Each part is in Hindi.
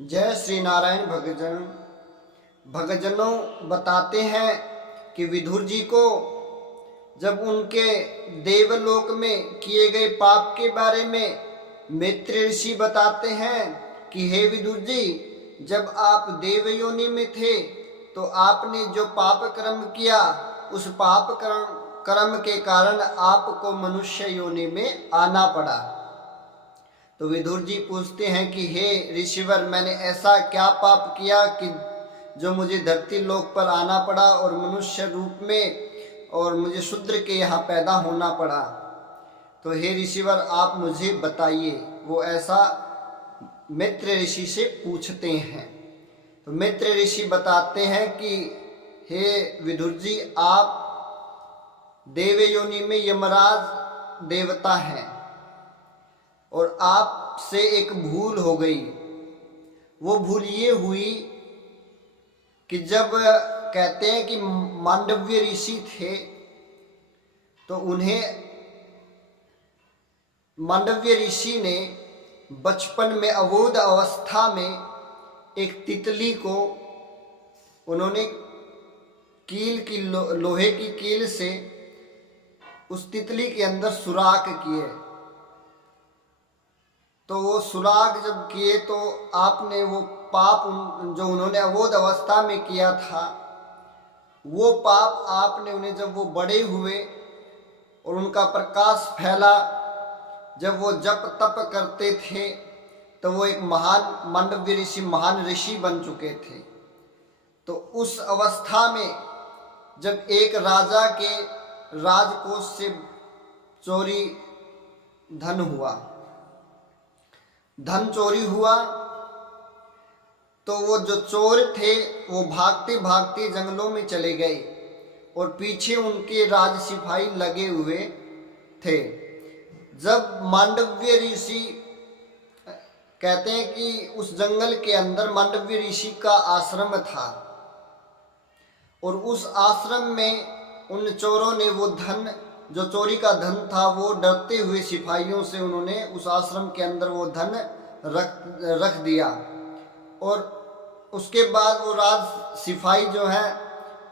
जय श्री नारायण। भगतजनों बताते हैं कि विदुर जी को जब उनके देवलोक में किए गए पाप के बारे में मैत्रेय ऋषि बताते हैं कि हे विदुर जी, जब आप देवयोनि में थे तो आपने जो पाप कर्म किया उस पाप कर्म के कारण आपको मनुष्य योनि में आना पड़ा। तो विदुर जी पूछते हैं कि हे ऋषिवर, मैंने ऐसा क्या पाप किया कि जो मुझे धरती लोक पर आना पड़ा और मनुष्य रूप में और मुझे शूद्र के यहाँ पैदा होना पड़ा। तो हे ऋषिवर, आप मुझे बताइए। वो ऐसा मैत्रेय ऋषि से पूछते हैं। तो मैत्रेय ऋषि बताते हैं कि हे विदुर जी, आप देवयोनि में यमराज देवता हैं और आपसे एक भूल हो गई। वो भूल ये हुई कि जब कहते हैं कि मांडव्य ऋषि थे तो उन्हें मांडव्य ऋषि ने बचपन में अबोध अवस्था में एक तितली को उन्होंने कील की लोहे की कील से उस तितली के अंदर सुराख किए। तो वो सुराग जब किए तो आपने वो पाप जो उन्होंने अबोध अवस्था में किया था, वो पाप आपने उन्हें जब वो बड़े हुए और उनका प्रकाश फैला, जब वो जप तप करते थे तो वो एक महान मांडव्य ऋषि, महान ऋषि बन चुके थे। तो उस अवस्था में जब एक राजा के राजकोष से चोरी धन चोरी हुआ, तो वो जो चोर थे वो भागते भागते जंगलों में चले गए और पीछे उनके राज सिपाही लगे हुए थे। जब मांडव्य ऋषि कहते हैं कि उस जंगल के अंदर मांडव्य ऋषि का आश्रम था और उस आश्रम में उन चोरों ने वो धन, जो चोरी का धन था, वो डरते हुए सिपाहियों से उन्होंने उस आश्रम के अंदर वो धन रख दिया। और उसके बाद वो राज सिपाही जो है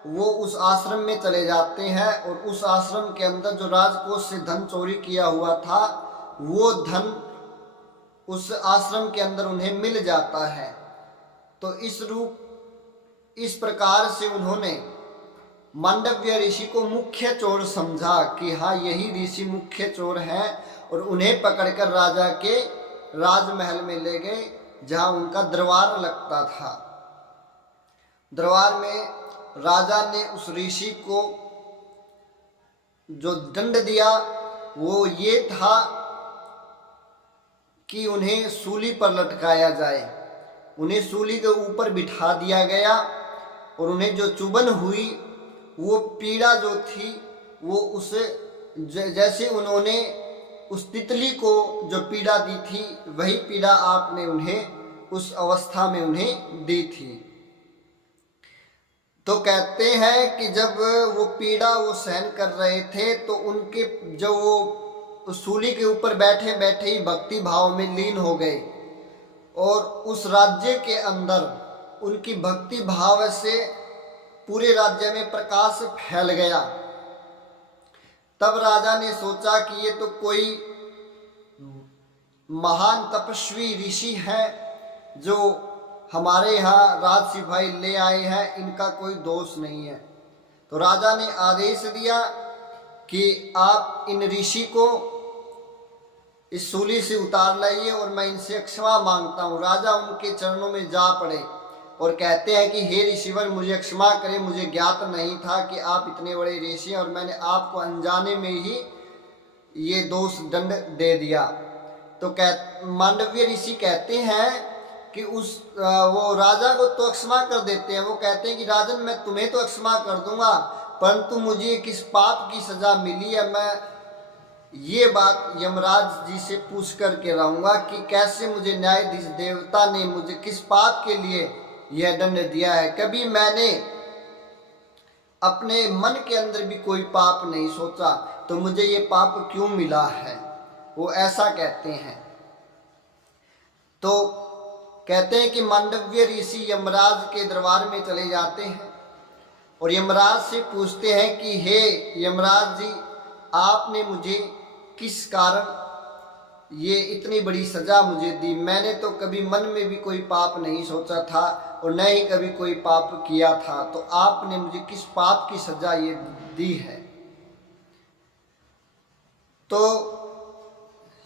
वो उस आश्रम में चले जाते हैं और उस आश्रम के अंदर जो राजकोष से धन चोरी किया हुआ था वो धन उस आश्रम के अंदर उन्हें मिल जाता है। तो इस प्रकार से उन्होंने मांडव्य ऋषि को मुख्य चोर समझा कि हाँ, यही ऋषि मुख्य चोर हैं, और उन्हें पकड़कर राजा के राजमहल में ले गए जहाँ उनका दरबार लगता था। दरबार में राजा ने उस ऋषि को जो दंड दिया वो ये था कि उन्हें सूली पर लटकाया जाए। उन्हें सूली के ऊपर बिठा दिया गया और उन्हें जो चुभन हुई, वो पीड़ा जो थी वो उसे जैसे उन्होंने उस तितली को जो पीड़ा दी थी वही पीड़ा आपने उन्हें उस अवस्था में उन्हें दी थी। तो कहते हैं कि जब वो पीड़ा वो सहन कर रहे थे तो उनके जो वो सूली के ऊपर बैठे बैठे ही भक्ति भाव में लीन हो गए और उस राज्य के अंदर उनकी भक्ति भाव से पूरे राज्य में प्रकाश फैल गया। तब राजा ने सोचा कि ये तो कोई महान तपस्वी ऋषि है जो हमारे यहाँ राज सिपाही ले आए हैं, इनका कोई दोष नहीं है। तो राजा ने आदेश दिया कि आप इन ऋषि को इस सूली से उतार लाइए और मैं इनसे क्षमा मांगता हूँ। राजा उनके चरणों में जा पड़े और कहते हैं कि हे ऋषिवर, मुझे क्षमा करें, मुझे ज्ञात नहीं था कि आप इतने बड़े ऋषि हैं और मैंने आपको अनजाने में ही ये दोष दंड दे दिया। तो मांडव्य ऋषि कहते हैं कि वो राजा को तो क्षमा कर देते हैं। वो कहते हैं कि राजन, मैं तुम्हें तो क्षमा कर दूंगा, परंतु मुझे किस पाप की सजा मिली है, मैं ये बात यमराज जी से पूछ करके रहूँगा कि कैसे मुझे न्यायाधीश देवता ने मुझे किस पाप के लिए यह दंड दिया है। कभी मैंने अपने मन के अंदर भी कोई पाप नहीं सोचा, तो मुझे ये पाप क्यों मिला है, वो ऐसा कहते हैं। तो कहते हैं कि मांडव्य ऋषि यमराज के दरबार में चले जाते हैं और यमराज से पूछते हैं कि हे यमराज जी, आपने मुझे किस कारण ये इतनी बड़ी सजा मुझे दी? मैंने तो कभी मन में भी कोई पाप नहीं सोचा था और न ही कभी कोई पाप किया था, तो आपने मुझे किस पाप की सजा ये दी है? तो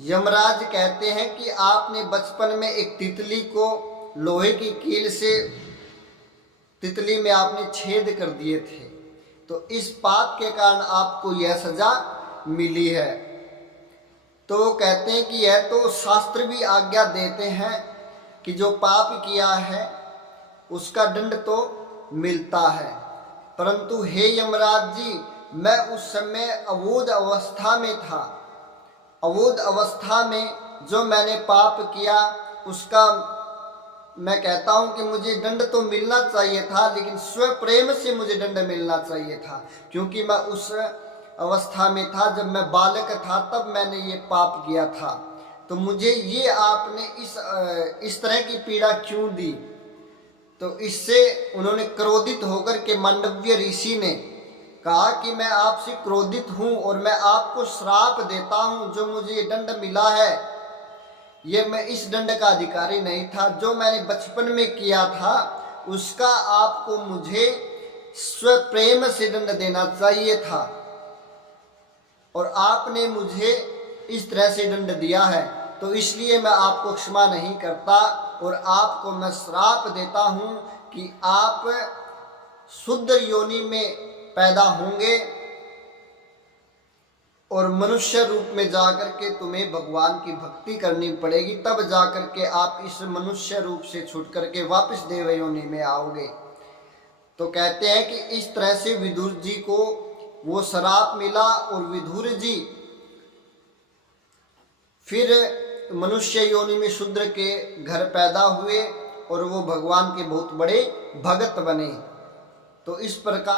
यमराज कहते हैं कि आपने बचपन में एक तितली को लोहे की कील से तितली में आपने छेद कर दिए थे, तो इस पाप के कारण आपको यह सजा मिली है। तो कहते हैं कि यह तो शास्त्र भी आज्ञा देते हैं कि जो पाप किया है उसका दंड तो मिलता है, परंतु हे यमराज जी, मैं उस समय अबोध अवस्था में था। अबोध अवस्था में जो मैंने पाप किया उसका मैं कहता हूं कि मुझे दंड तो मिलना चाहिए था, लेकिन स्वप्रेम से मुझे दंड मिलना चाहिए था, क्योंकि मैं उस अवस्था में था, जब मैं बालक था तब मैंने ये पाप किया था। तो मुझे ये आपने इस तरह की पीड़ा क्यों दी? तो इससे उन्होंने क्रोधित होकर के मांडव्य ऋषि ने कहा कि मैं आपसे क्रोधित हूं और मैं आपको श्राप देता हूं। जो मुझे ये दंड मिला है, ये मैं इस दंड का अधिकारी नहीं था। जो मैंने बचपन में किया था उसका आपको मुझे स्वप्रेम से दंड देना चाहिए था, और आपने मुझे इस तरह से दंड दिया है, तो इसलिए मैं आपको क्षमा नहीं करता और आपको मैं श्राप देता हूं कि आप शुद्ध योनि में पैदा होंगे और मनुष्य रूप में जाकर के तुम्हें भगवान की भक्ति करनी पड़ेगी, तब जाकर के आप इस मनुष्य रूप से छूट करके वापस देव योनि में आओगे। तो कहते हैं कि इस तरह से विदुर जी को वो श्राप मिला और विदुर जी फिर मनुष्य योनि में शूद्र के घर पैदा हुए और वो भगवान के बहुत बड़े भगत बने। तो इस प्रकार